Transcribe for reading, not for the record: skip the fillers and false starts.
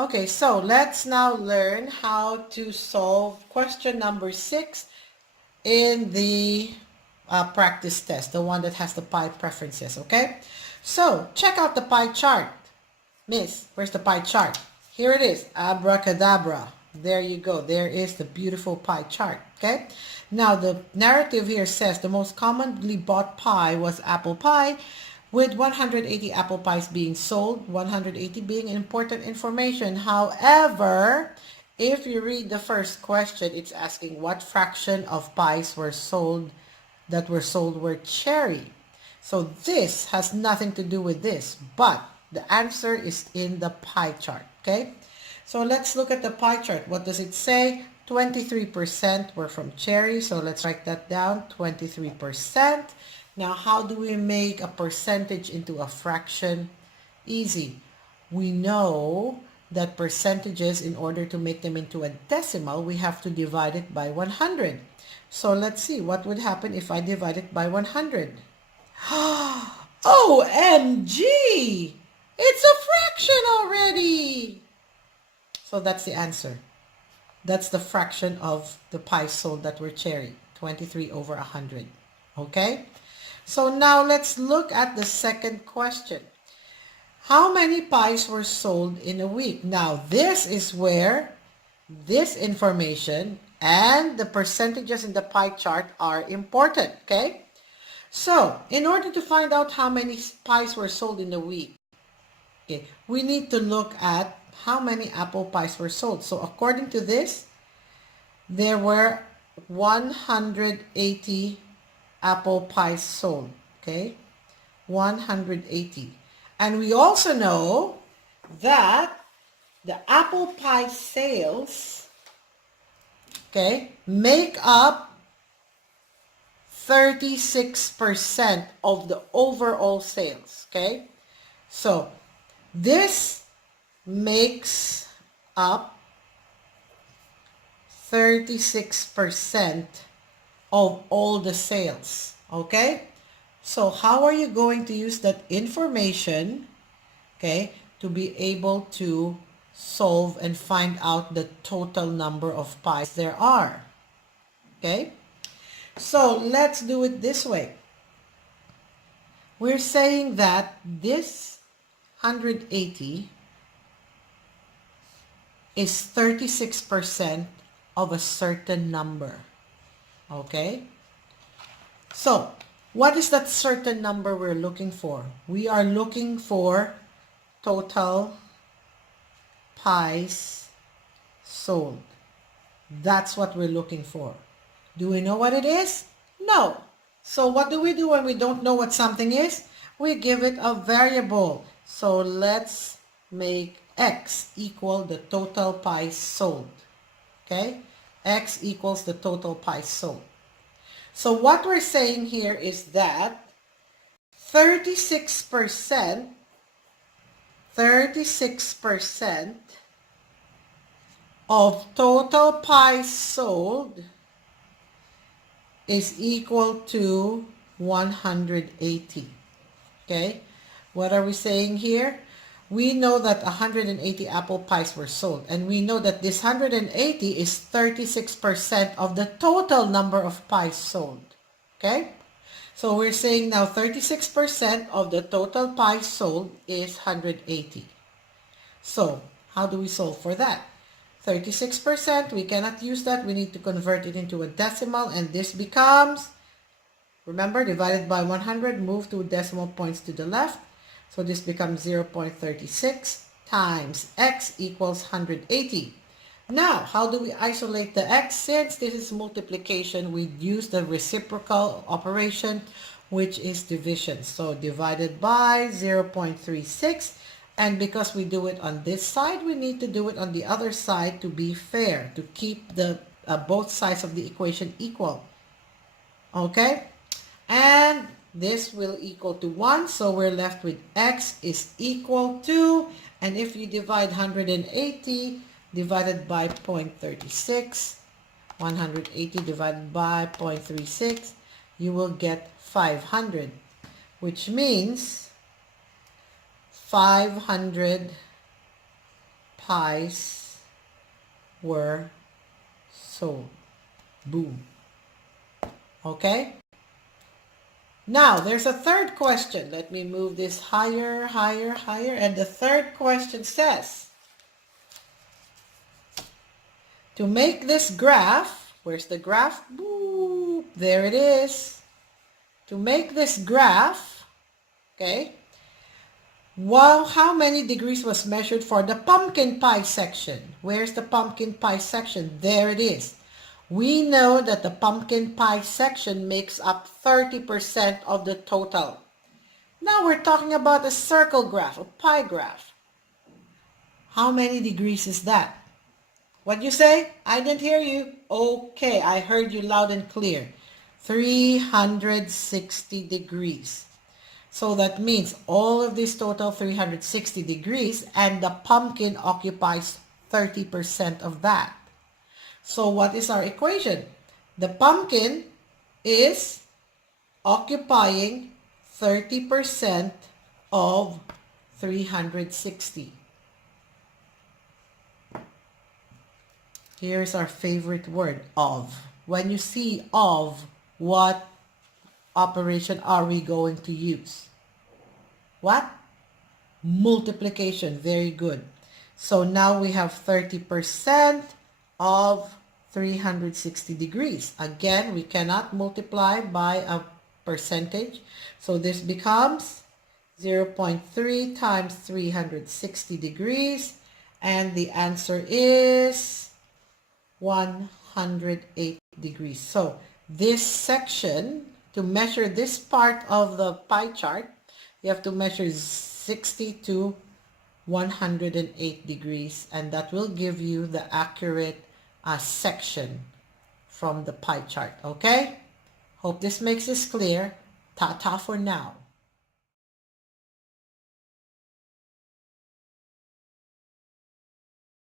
Okay, so let's now learn how to solve question number 6 in the practice test, the one that has the pie preferences, okay? So check out the pie chart. Miss, where's the pie chart? Here it is, abracadabra. There you go, there is the beautiful pie chart, okay? Now the narrative here says the most commonly bought pie was apple pie, with 180 apple pies being sold, 180 being important information. However, if you read the first question, it's asking what fraction of pies were sold were cherry. So this has nothing to do with this, but the answer is in the pie chart, okay? So let's look at the pie chart. What does it say? 23% were from cherry, so let's write that down, 23%. Now, how do we make a percentage into a fraction? Easy. We know that percentages, in order to make them into a decimal, we have to divide it by 100. So let's see, what would happen if I divide it by 100? OMG! It's a fraction already! So that's the answer. That's the fraction of the pies sold that were cherry, 23 over 100. Okay? So now let's look at the second question. How many pies were sold in a week? Now this is where this information and the percentages in the pie chart are important, okay? So, in order to find out how many pies were sold in a week, okay, we need to look at how many apple pies were sold. So, according to this, there were 180 apple pies sold, okay? 180. And we also know that the apple pie sales, okay, make up 36% of the overall sales, okay? So this makes up 36% of all the sales, okay? So how are you going to use that information, okay, to be able to solve and find out the total number of pies there are, okay? So let's do it this way. We're saying that this 180 is 36% of a certain number. Okay? So, what is that certain number we're looking for? We are looking for total pies sold. That's what we're looking for. Do we know what it is? No. So what do we do when we don't know what something is? We give it a variable. So let's make x equal the total pies sold. Okay? X equals the total pies sold. So what we're saying here is that 36% of total pies sold is equal to 180. Okay? What are we saying here? We know that 180 apple pies were sold, and we know that this 180 is 36% of the total number of pies sold. Okay? So we're saying now 36% of the total pies sold is 180. So how do we solve for that? 36%, we cannot use that. We need to convert it into a decimal, and this becomes, remember, divided by 100, move 2 decimal points to the left. So this becomes 0.36 times x equals 180. Now, how do we isolate the x? Since this is multiplication, we use the reciprocal operation, which is division. So divided by 0.36. And because we do it on this side, we need to do it on the other side to be fair, to keep the both sides of the equation equal. Okay? And this will equal to 1, so we're left with x is equal to, and if you divide 180 divided by 0.36, 180 divided by 0.36, you will get 500, which means 500 pies were sold. Boom. Okay? Now, there's a third question. Let me move this higher, higher, higher. And the third question says, to make this graph, where's the graph? Boop, there it is. To make this graph, okay, wow, how many degrees was measured for the pumpkin pie section? Where's the pumpkin pie section? There it is. We know that the pumpkin pie section makes up 30% of the total. Now we're talking about a circle graph, a pie graph. How many degrees is that? What'd you say? I didn't hear you. Okay, I heard you loud and clear. 360 degrees. So that means all of this total 360 degrees, and the pumpkin occupies 30% of that. So what is our equation? The pumpkin is occupying 30% of 360. Here's our favorite word, of. When you see of, what operation are we going to use? What? Multiplication. Very good. So now we have 30% of 360 degrees. Again, we cannot multiply by a percentage. So this becomes 0.3 times 360 degrees. And the answer is 108 degrees. So this section, to measure this part of the pie chart, you have to measure 60 to 108 degrees, and that will give you the accurate section from the pie chart. Okay? Hope this makes this clear. Ta-ta for now.